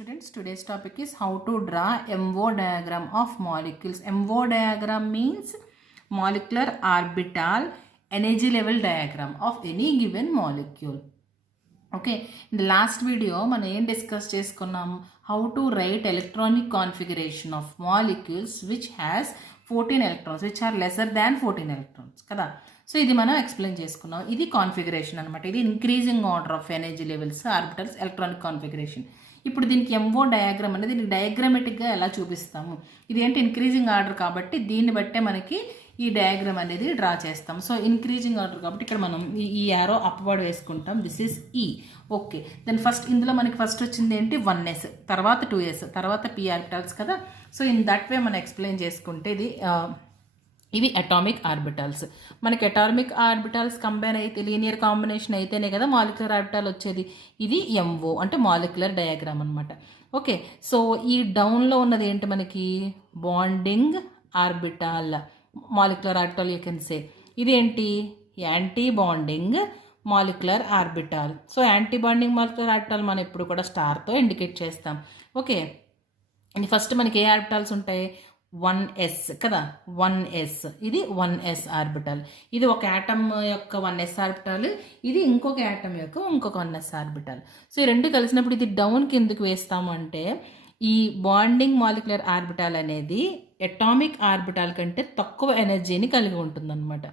Students, today's topic is how to draw MO diagram of molecules. MO diagram means molecular orbital energy level diagram of any given molecule. Okay, in the last video మనం ఏం discuss చేసుకున్నాం, how to write electronic configuration of molecules which has 14 electrons which are lesser than 14 electrons కదా. So ఇది మనం explain చేసుకున్నాం. ఇది configuration అనమాట. ఇది increasing order of energy levels orbitals electronic configuration. ఇప్పుడు దీనికి ఎంఓ డయాగ్రామ్ అనేది దీనికి డయాగ్రామెటిక్గా ఎలా చూపిస్తాము. ఇది ఏంటి ఇంక్రీజింగ్ ఆర్డర్ కాబట్టి దీన్ని బట్టే మనకి ఈ డయాగ్రామ్ అనేది డ్రా చేస్తాం. సో ఇంక్రీజింగ్ ఆర్డర్ కాబట్టి ఇక్కడ మనం ఈ యారో అప్వర్డ్ వేసుకుంటాం. దిస్ ఈజ్ ఈ. ఓకే, దెన్ ఫస్ట్ ఇందులో మనకి ఫస్ట్ వచ్చింది ఏంటి 1s, తర్వాత 2s, తర్వాత p ఆర్బిటల్స్ కదా. సో ఇన్ దట్ వే మనం ఎక్స్ప్లెయిన్ చేసుకుంటే ఇవి అటామిక్ ఆర్బిటల్స్. మనకి అటామిక్ ఆర్బిటల్స్ కంబైన్ అయితే లీనియర్ కాంబినేషన్ అయితేనే కదా మాలిక్యులర్ ఆర్బిటల్ వచ్చేది. ఇది ఎంఓ అంటే మాలిక్యులర్ డయాగ్రామ్ అనమాట. ఓకే, సో ఈ డౌన్లో ఉన్నది ఏంటి మనకి bonding orbital molecular orbital you can say. ఇదేంటి anti bonding molecular orbital. So anti bonding molecular orbital మనం ఎప్పుడు కూడా స్టార్తో ఇండికేట్ చేస్తాం. ఓకే, ఫస్ట్ మనకి ఏ ఆర్బిటల్స్ ఉంటాయి 1s కదా. 1s ఇది 1s ఆర్బిటల్. ఇది ఒక యాటమ్ యొక్క 1s ఆర్బిటల్, ఇది ఇంకొక యాటమ్ యొక్క ఇంకొక 1s ఆర్బిటల్. సో ఈ రెండు కలిసినప్పుడు ఇది డౌన్కి ఎందుకు వేస్తాము అంటే ఈ బాండింగ్ మాలిక్యులర్ ఆర్బిటల్ అనేది అటామిక్ ఆర్బిటల్ కంటే తక్కువ ఎనర్జీని కలిగి ఉంటుందన్నమాట.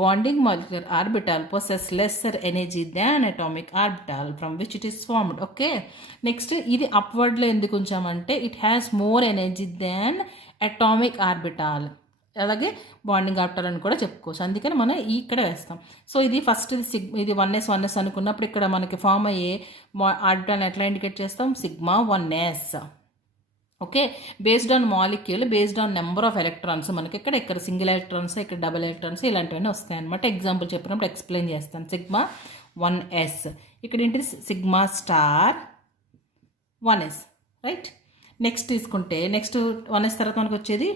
Bonding molecular orbital possess lesser energy than atomic orbital from which it is formed. Okay, next ఇది అప్వర్డ్లో ఎందుకు ఉంచామంటే it has more energy than atomic orbital. అలాగే బాండింగ్ ఆర్బిటాల్ అని కూడా చెప్పుకోవచ్చు, అందుకని మనం ఇక్కడ వేస్తాం. సో ఇది ఫస్ట్ ఇది 1s అనుకున్నప్పుడు ఇక్కడ మనకి ఫామ్ అయ్యే ఆర్బిటాల్ని ఎట్లా ఇండికేట్ చేస్తాం sigma 1s. Okay, based on molecule, based on number of electrons మనకి ఇక్కడ సింగిల్ ఎలక్ట్రాన్స్, ఇక్కడ డబుల్ ఎలక్ట్రాన్స్ ఇలాంటివన్నీ వస్తాయి అనమాట. ఎగ్జాంపుల్ చెప్పినప్పుడు ఎక్స్ప్లెయిన్ చేస్తాను. సిగ్మా 1s ఇక్కడ ఏంటి sigma star 1s right. Next తీసుకుంటే నెక్స్ట్ 1s తర్వాత మనకు వచ్చేది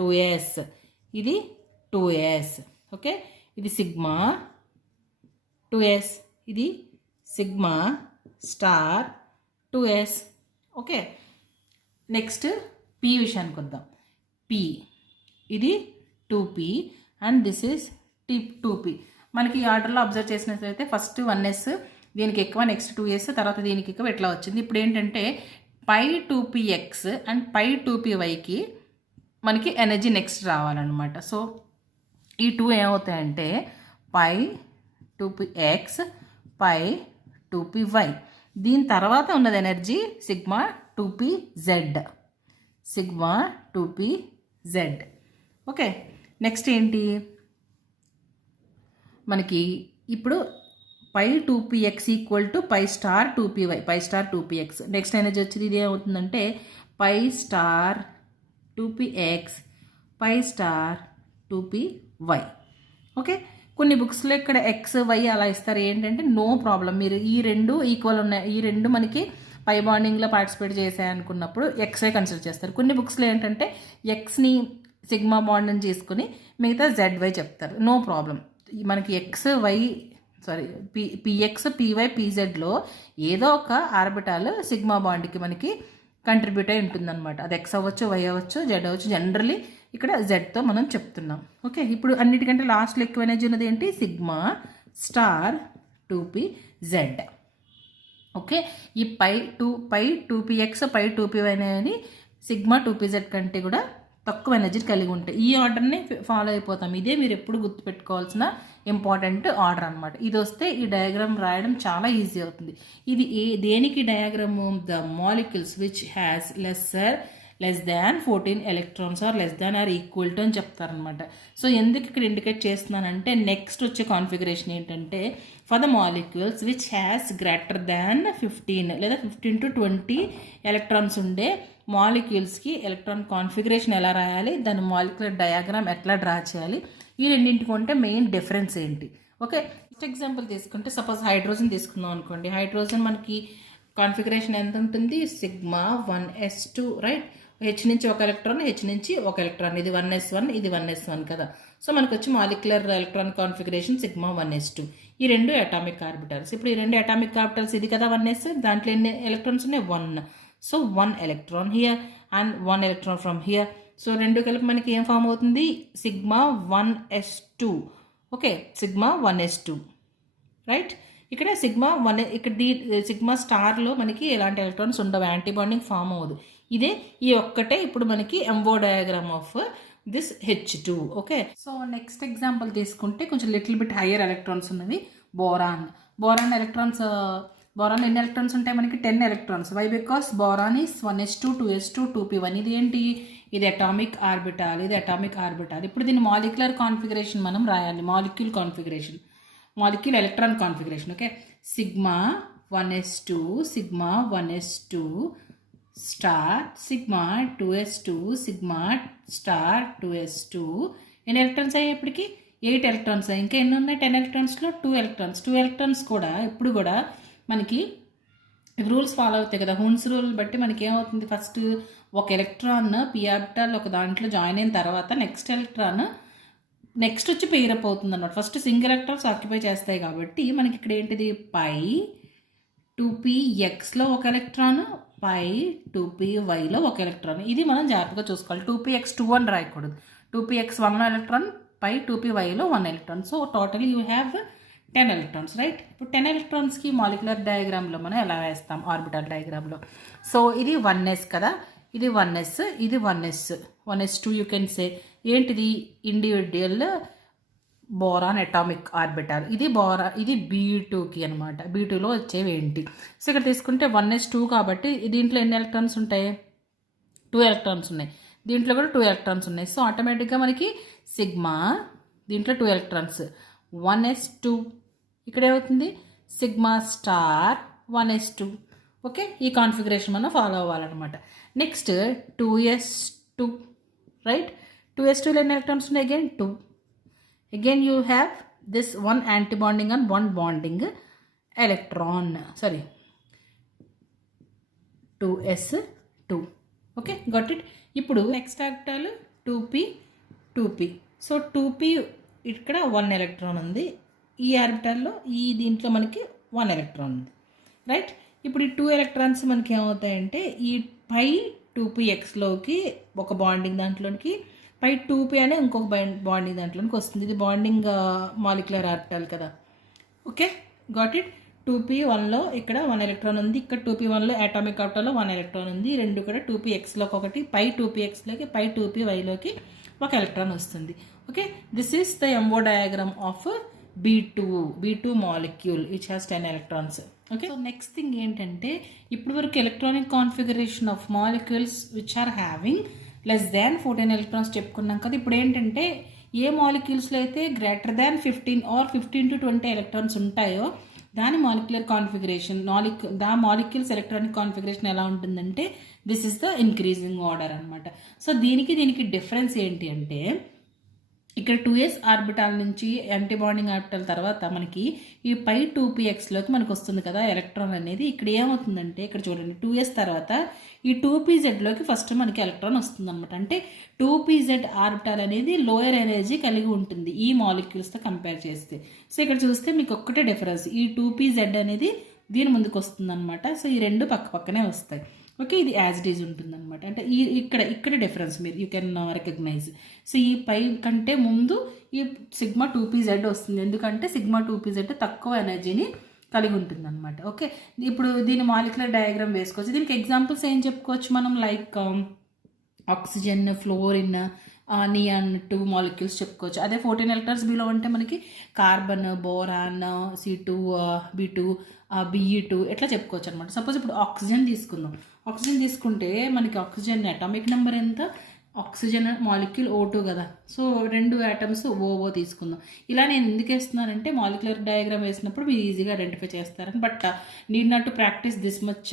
2s, ఇది 2s. ఓకే, ఇది సిగ్మా 2s, ఇది sigma star 2s. Okay, next P విషయానికి వద్దాం. పి ఇది 2p and this is 2p. మనకి ఈ ఆర్డర్లో అబ్జర్వ్ చేసినట్లయితే ఫస్ట్ 1s దీనికి ఎక్కువ, నెక్స్ట్ 2s, తర్వాత దీనికి ఎక్కువ ఎట్లా వచ్చింది. ఇప్పుడు ఏంటంటే పై 2px అండ్ పై 2pyకి మనకి ఎనర్జీ నెక్స్ట్ రావాలన్నమాట. సో ఈ 2 ఏమవుతాయంటే పై 2px పై 2py. దీని తర్వాత ఉన్నది energy sigma 2pz, sigma 2pz. Okay, next ఏంటి మనకి ఇప్పుడు pi 2px equal to pi star 2py, pi star 2px. Next energy వచ్చేది ఇది ఏమవుతుందంటే pi star 2px pi star 2py. Okay, కొన్ని బుక్స్లో ఇక్కడ ఎక్స్ వై అలా ఇస్తారు. ఏంటంటే నో ప్రాబ్లం, మీరు ఈ రెండు ఈక్వల్ ఉన్నాయి, ఈ రెండు మనకి పై బాండింగ్లో పార్టిసిపేట్ చేసాయనుకున్నప్పుడు ఎక్స్ఏ కన్సిడర్ చేస్తారు. కొన్ని బుక్స్లో ఏంటంటే ఎక్స్ని సిగ్మా బాండ్ని తీసుకుని మిగతా జెడ్ వై చెప్తారు. నో ప్రాబ్లం, మనకి ఎక్స్ వై పిఎక్స్ పివై పిజెడ్లో ఏదో ఒక ఆర్బిటాల్ సిగ్మా బాండ్కి మనకి కంట్రిబ్యూట్ అయి ఉంటుందన్నమాట. అది ఎక్స్ అవ్వచ్చు, వై అవ్వచ్చు, జెడ్ అవ్వచ్చు. జనరల్లీ ఇక్కడ జెడ్తో మనం చెప్తున్నాం. ఓకే, ఇప్పుడు అన్నిటికంటే లాస్ట్లో ఎక్కువ ఎనర్జీ ఉన్నది ఏంటి సిగ్మా స్టార్ 2pz. ఓకే, ఈ పై 2px పై 2py అనేది సిగ్మా 2pz కంటే కూడా తక్కువ ఎనర్జీ కలిగి ఉంటాయి. ఈ ఆర్డర్ని ఫాలో అయిపోతాం. ఇదే మీరు ఎప్పుడు గుర్తుపెట్టుకోవాల్సిన ఇంపార్టెంట్ ఆర్డర్ అనమాట. ఇది వస్తే ఈ డయాగ్రామ్ రాయడం చాలా ఈజీ అవుతుంది. ఇది దేనికి diagram the molecules which has less than 14 electrons or less than or equal to అని చెప్తారనమాట. సో ఎందుకు ఇక్కడ ఇండికేట్ చేస్తున్నానంటే నెక్స్ట్ వచ్చే కాన్ఫిగరేషన్ ఏంటంటే for the molecules which has greater than 15 లేదా 15 to 20 ఎలక్ట్రాన్స్ ఉండే మాలిక్యూల్స్కి ఎలక్ట్రాన్ కాన్ఫిగరేషన్ ఎలా రాయాలి, దాని మాలిక్యులర్ డయాగ్రామ్ ఎట్లా డ్రా చేయాలి, ఈ రెండింటికి ఉంటే మెయిన్ డిఫరెన్స్ ఏంటి. ఓకే, ఫస్ట్ ఎగ్జాంపుల్ తీసుకుంటే సపోజ్ హైడ్రోజన్ తీసుకున్నాం అనుకోండి. హైడ్రోజన్ మనకి కాన్ఫిగరేషన్ ఎంత ఉంటుంది సిగ్మా 1s2 రైట్. హెచ్ నుంచి ఒక ఎలక్ట్రాన్, హెచ్ నుంచి ఒక ఎలక్ట్రాన్, ఇది 1s1 ఇది 1s1 కదా. సో మనకు వచ్చి molecular electron configuration sigma 1s2. ఈ రెండు అటామిక్ ఆర్బిటల్స్. ఇప్పుడు ఈ రెండు అటామిక్ ఆర్బిటల్స్ ఇది కదా 1s, దాంట్లో ఎన్ని ఎలక్ట్రాన్స్ ఉన్నాయి 1. So 1 electron here and 1 electron from here. So రెండు కలిపి మనకి ఏం ఫామ్ అవుతుంది, sigma 1s2. Okay, sigma 1s2 right. ఇక్కడ సిగ్మా 1, ఇక్కడ సిగ్మా స్టార్లో మనకి ఎలాంటి ఎలక్ట్రాన్స్ ఉండవు, యాంటీబాండింగ్ ఫామ్ అవ్వదు. ఇదే ఈ ఒక్కటే ఇప్పుడు మనకి MO diagram of this H2. Okay, so next example తీసుకుంటే కొంచెం లిటిల్ బిట్ హయ్యర్ ఎలక్ట్రాన్స్ ఉన్నది, బోరాన్. బోరాన్ ఎన్ని ఎలక్ట్రాన్స్ ఉంటాయి మనకి, 10 electrons. Why? Because boron is 1s2 2s2 2p1. ఇది ఏంటి, ఇది అటామిక్ ఆర్బిటాల్, ఇది అటామిక్ ఆర్బిటాల్. ఇప్పుడు దీని మాలిక్యులర్ కాన్ఫిగరేషన్ మనం రాయాలి, molecule electron configuration. Okay, sigma 1s2 sigma 1s2 star sigma 2s2 sigma star 2s2. ఎన్ని ఎలక్ట్రాన్స్ అయ్యాయి ఇప్పటికి, 8 ఎలక్ట్రాన్స్. ఇంకా ఎన్ని ఉన్నాయి, 10 ఎలక్ట్రాన్స్లో 2 ఎలక్ట్రాన్స్ కూడా ఎప్పుడు కూడా మనకి రూల్స్ ఫాలో అవుతాయి కదా, హూన్స్ రూల్ బట్టి మనకి ఏమవుతుంది, ఫస్ట్ ఒక ఎలక్ట్రాన్ పి ఆర్బిటాల్ ఒక దాంట్లో జాయిన్ అయిన తర్వాత నెక్స్ట్ వచ్చి పెయిరప్ అవుతుంది అన్నమాట. ఫస్ట్ సింగిల్ ఎలక్ట్రాన్స్ ఆక్యుపై చేస్తాయి కాబట్టి మనకి ఇక్కడ ఏంటిది, పై 2pxలో ఒక ఎలక్ట్రాన్, పై 2pyలో ఒక ఎలక్ట్రాన్. ఇది మనం జాగ్రత్తగా చూసుకోవాలి. 2px21 రాయకూడదు, 2px1లో ఎలక్ట్రాన్, పై 2pyలో 1 electron. So total you have 10 electrons right. ఇప్పుడు 10 ఎలక్ట్రాన్స్కి మాలిక్యులర్ డయాగ్రామ్లో మనం ఎలా వేస్తాం, ఆర్బిటల్ డయాగ్రామ్లో. సో ఇది 1s కదా, ఇది 1s, ఇది 1s2 యూ కెన్ సే. ఏంటిది, ఇండివిడ్యువల్ బోరాన్ అటామిక్ ఆర్బిటాల్. ఇది B2కి అనమాట. B2లో వచ్చేవి ఏంటి, సో ఇక్కడ తీసుకుంటే 1s2 కాబట్టి దీంట్లో ఎన్ని ఎలక్ట్రాన్స్ ఉంటాయి, 2 ఎలక్ట్రాన్స్ ఉన్నాయి. దీంట్లో కూడా 2 ఎలక్ట్రాన్స్ ఉన్నాయి. సో ఆటోమేటిక్గా మనకి సిగ్మా, దీంట్లో 2 ఎలక్ట్రాన్స్ 1s2, ఇక్కడ ఏమవుతుంది సిగ్మా స్టార్ 1s2. ఓకే, ఈ కాన్ఫిగరేషన్ మనం ఫాలో అవ్వాలన్నమాట. Next 2s2 right. 2s2లో ఎన్ని ఎలక్ట్రాన్స్ ఉన్నాయి, again 2. Again you have this one antibonding and one bonding electron, 2s2. okay, got it. ఇప్పుడు next orbital 2p. So 2p ఇక్కడ 1 ఎలక్ట్రాన్ ఉంది, ఈ ఆర్బిటాల్లో దీంట్లో మనకి 1 ఎలక్ట్రాన్ ఉంది రైట్. ఇప్పుడు ఈ 2 ఎలక్ట్రాన్స్ మనకి ఏమవుతాయంటే ఈ పై 2pxలోకి ఒక బాండింగ్ దాంట్లోకి, పై 2p అనే ఇంకొక బాండింగ్ దాంట్లోకి వస్తుంది. ఇది బాండింగ్ మాలిక్యులర్ ఆర్బిటాల్ కదా. Okay, got it. 2p1లో ఇక్కడ 1 ఎలక్ట్రాన్ ఉంది, ఇక్కడ 2p1లో అటామిక్ ఆర్బిటాల్లో 1 ఎలక్ట్రాన్ ఉంది. రెండు కూడా 2pxలోకి ఒకటి, పై 2pxలోకి, పై 2pyలోకి ఒక ఎలక్ట్రాన్ వస్తుంది. Okay, this is the MO diagram of B2 molecule which has 10 electrons. Okay, so next thing ఏంటంటే ఇప్పుడు వరకు electronic configuration of molecules which are having less than 14 electrons చెప్పుకున్నాం కదా. ఇప్పుడు ఏంటంటే ఏ మాలిక్యూల్స్లో అయితే greater than 15 or 15 to 20 electrons ఉంటాయో దాని molecular configuration, molecules electronic configuration ఎలా ఉంటుందంటే this is the increasing order అనమాట. సో దీనికి డిఫరెన్స్ ఏంటి అంటే ఇక్కడ 2s ఆర్బిటాల్ నుంచి యాంటీబాండింగ్ ఆర్బిటాల్ తర్వాత మనకి ఈ పై 2pxలోకి మనకు వస్తుంది కదా ఎలక్ట్రాన్ అనేది. ఇక్కడ ఏమవుతుందంటే ఇక్కడ చూడండి 2s తర్వాత ఈ 2pzలోకి ఫస్ట్ మనకి ఎలక్ట్రాన్ వస్తుంది అనమాట. అంటే 2pz ఆర్బిటాల్ అనేది లోయర్ ఎనర్జీ కలిగి ఉంటుంది ఈ మాలిక్యూల్స్తో కంపేర్ చేస్తే. సో ఇక్కడ చూస్తే మీకు ఒక్కటే డిఫరెన్స్, ఈ 2pz అనేది దీని ముందుకు వస్తుంది అనమాట. సో ఈ రెండు పక్క పక్కనే వస్తాయి. ఓకే, ఇది యాజ్ ఇట్ ఈజ్ ఉంటుంది అనమాట. అంటే ఇక్కడ డిఫరెన్స్ మీరు యూ కెన్ రికగ్నైజ్. సో ఈ పై కంటే ముందు ఈ సిగ్మా 2pz వస్తుంది, ఎందుకంటే సిగ్మా 2pz తక్కువ ఎనర్జీని కలిగి ఉంటుంది అనమాట. ఓకే, ఇప్పుడు దీని మాలిక్యులర్ డయాగ్రామ్ వేసుకోవచ్చు. దీనికి ఎగ్జాంపుల్స్ ఏం చెప్పుకోవచ్చు మనం, like oxygen, fluorine, neon 2 molecules చెప్పుకోవచ్చు. అదే 14 ఎలక్ట్రాన్స్ బిలో అంటే మనకి carbon, boron, C2, B2, Be2 ఎట్లా చెప్పుకోవచ్చు అనమాట. సపోజ్ ఇప్పుడు ఆక్సిజన్ తీసుకుంటే మనకి ఆక్సిజన్ అటామిక్ నెంబర్ ఎంత, ఆక్సిజన్ మాలిక్యూల్ O2 కదా. సో 2 ఆటమ్స్ OO తీసుకుందాం. ఇలా నేను ఎందుకు వేస్తున్నానంటే మాలిక్యులర్ డయాగ్రామ్ వేసినప్పుడు మీరు ఈజీగా ఐడెంటిఫై చేస్తారని. But need not to practice this much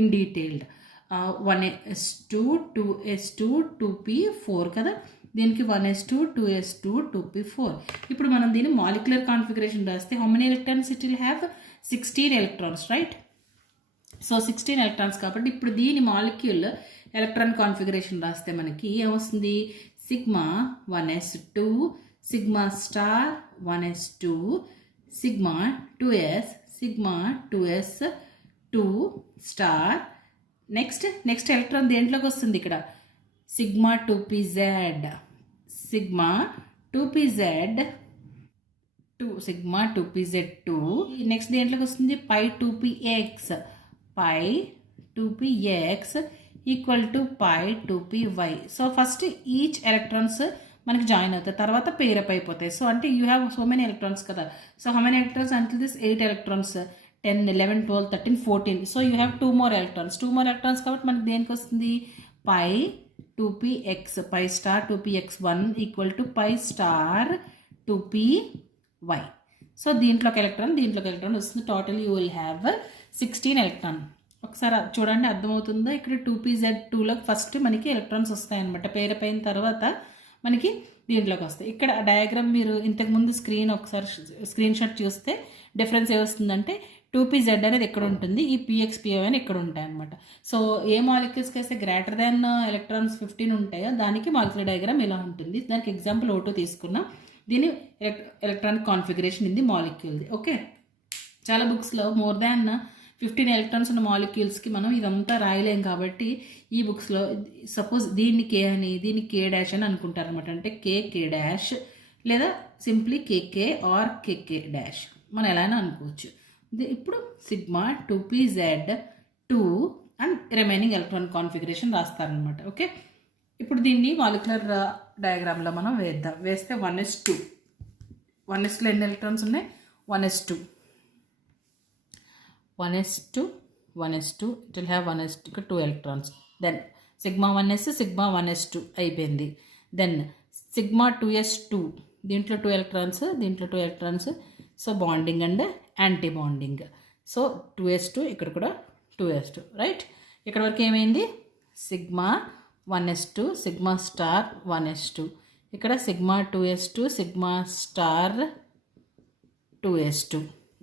in detailed. 1s2 2s2 2p4 కదా, దీనికి 1s2 2s2 2p4. ఇప్పుడు మనం దీన్ని మాలిక్యులర్ కాన్ఫిగరేషన్ రాస్తే how many electrons it will have, 16 electrons right. So 16 electrons కాబట్టి ఇప్పుడు దీని మాలిక్యూల్ ఎలక్ట్రాన్ కాన్ఫిగరేషన్ రాస్తే మనకి ఏమొస్తుంది, sigma 1s2 sigma star 1s2 sigma 2s 2s 2 star next electron దేంట్లోకి వస్తుంది ఇక్కడ sigma 2pz sigma 2pz 2 sigma 2pz2 next దేంట్లోకి వస్తుంది pi 2px pi 2px equal to pi 2py. So first each electrons మనకి join అవుతాయి, తర్వాత pair up అయిపోతాయి. So అంటే you have so many electrons కదా. So how many electrons until this 8 electrons 10 11 12 13 14. So you have 2 more electrons కాబట్టి మనకి దేనికి వస్తుంది pi 2px pi star 2px1 equal to pi star 2py. So దీంట్లోకి ఎలక్ట్రాన్ వస్తుంది. Total you will have 16 electron. ఒకసారి చూడండి అర్థమవుతుందో. ఇక్కడ 2pz2లోకి ఫస్ట్ మనకి ఎలక్ట్రాన్స్ వస్తాయన్నమాట. పేరప్ అయిన తర్వాత మనకి దీంట్లోకి వస్తాయి. ఇక్కడ డయాగ్రామ్ మీరు ఇంతకుముందు ఒకసారి స్క్రీన్ షాట్ చూస్తే డిఫరెన్స్ ఏమొస్తుందంటే 2pz అనేది ఎక్కడ ఉంటుంది, ఈ px py అని ఎక్కడ ఉంటాయి అనమాట. సో ఏ మాలిక్యూల్స్కి అయితే గ్రేటర్ దాన్ ఎలక్ట్రాన్స్ 15 ఉంటాయో దానికి మాలిక్యులర్ డయాగ్రామ్ ఇలా ఉంటుంది. దానికి ఎగ్జాంపుల్ O2 తీసుకున్నాం. దీని ఎలక్ట్రానిక్ కాన్ఫిగరేషన్ ఇది మాలిక్యూల్ది. ఓకే, చాలా బుక్స్లో మోర్ దాన్ 15 ఎలక్ట్రాన్స్ ఉన్న మాలిక్యూల్స్కి మనం ఇదంతా రాయలేం కాబట్టి ఈ బుక్స్లో సపోజ్ దీన్ని కే అని దీన్ని కే డాష్ అని అనుకుంటారు అనమాట. అంటే కే డాష్ లేదా simply KK or KK dash మనం ఎలా అయినా అనుకోవచ్చు. ఇప్పుడు sigma 2pz2 and remaining electron configuration రాస్తారనమాట. ఓకే, ఇప్పుడు దీన్ని మాలిక్యులర్ డయాగ్రామ్లో మనం వేస్తే 1s2 1sలో ఎన్ని ఎలక్ట్రాన్స్ ఉన్నాయి 1s2 it will have 1s2 ఇక్కడ 2 electrons. Then sigma 1s sigma 1s2 అయిపోయింది. దెన్ సిగ్మా 2s2 దీంట్లో 2 electrons. So bonding and anti bonding. So 2s2 ఇక్కడ కూడా 2s2 రైట్. ఇక్కడ వరకు ఏమైంది sigma 1s2 sigma star 1s2 ఇక్కడ sigma 2s2 sigma star 2s2.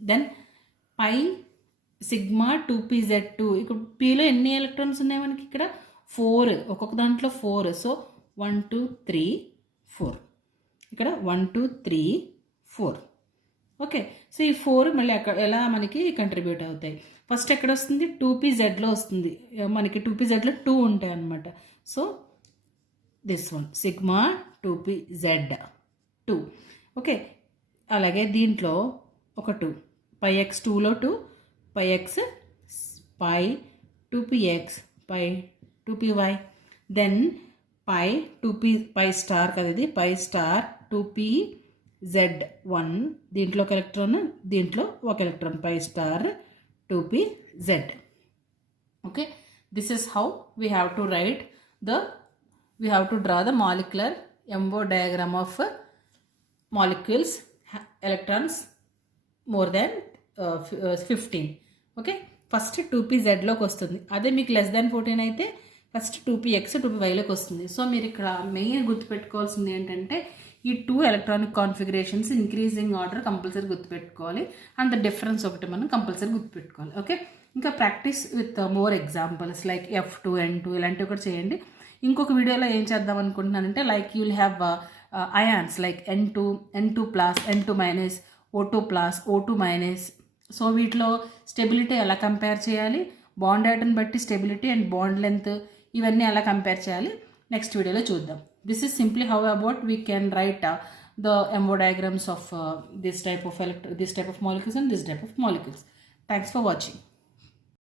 Then pi sigma 2pz2 ఇక్కడ పీలో ఎన్ని ఎలక్ట్రాన్స్ ఉన్నాయి మనకి ఇక్కడ 4, ఒక్కొక్క దాంట్లో 4. సో 1 2 3 4 ఇక్కడ 1 2 3 4. ఓకే, సో ఈ 4 మళ్ళీ అక్కడ ఎలా మనకి కంట్రిబ్యూట్ అవుతాయి. ఫస్ట్ ఎక్కడ వస్తుంది 2pzలో వస్తుంది. మనకి 2pzలో 2 ఉంటాయి అన్నమాట. So this one sigma 2pz2. Okay, అలాగే దీంట్లో ఒక 2 పై x2లో 2 పై x పై 2px పై 2py. దెన్ పై 2p పై స్టార్ కదా ఇది పై స్టార్ 2pz1 దీంట్లో ఒక ఎలక్ట్రాన్ దీంట్లో ఒక electron pi star 2pz. Okay, this is how we have to draw the molecular MO diagram of molecules electrons more than 15. Okay, first 2pzలోకి వస్తుంది. అదే మీకు లెస్ దాన్ 14 అయితే ఫస్ట్ 2px 2pyలోకి వస్తుంది. సో మీరు ఇక్కడ మెయిన్ గుర్తుపెట్టుకోవాల్సింది ఏంటంటే ఈ 2 electronic configurations increasing order compulsory గుర్తుపెట్టుకోవాలి. అండ్ ద డిఫరెన్స్ ఒకటి మనం కంపల్సరీ గుర్తుపెట్టుకోవాలి. ఓకే, ఇంకా practice with more examples like F2 N2 ఇలాంటివి కూడా చేయండి. ఇంకొక వీడియోలో ఏం చేద్దాం అనుకుంటున్నానంటే like you will have ions like N2 plus N2 minus O2 plus O2 minus. So వీటిలో స్టెబిలిటీ ఎలా కంపేర్ చేయాలి, బాండ్ యాటన్ బట్టి స్టెబిలిటీ అండ్ బాండ్ లెంత్ ఇవన్నీ ఎలా కంపేర్ చేయాలి నెక్స్ట్ వీడియోలో చూద్దాం. This is simply how about we can write the MO diagrams of this type of molecules and this type of molecules. Thanks for watching.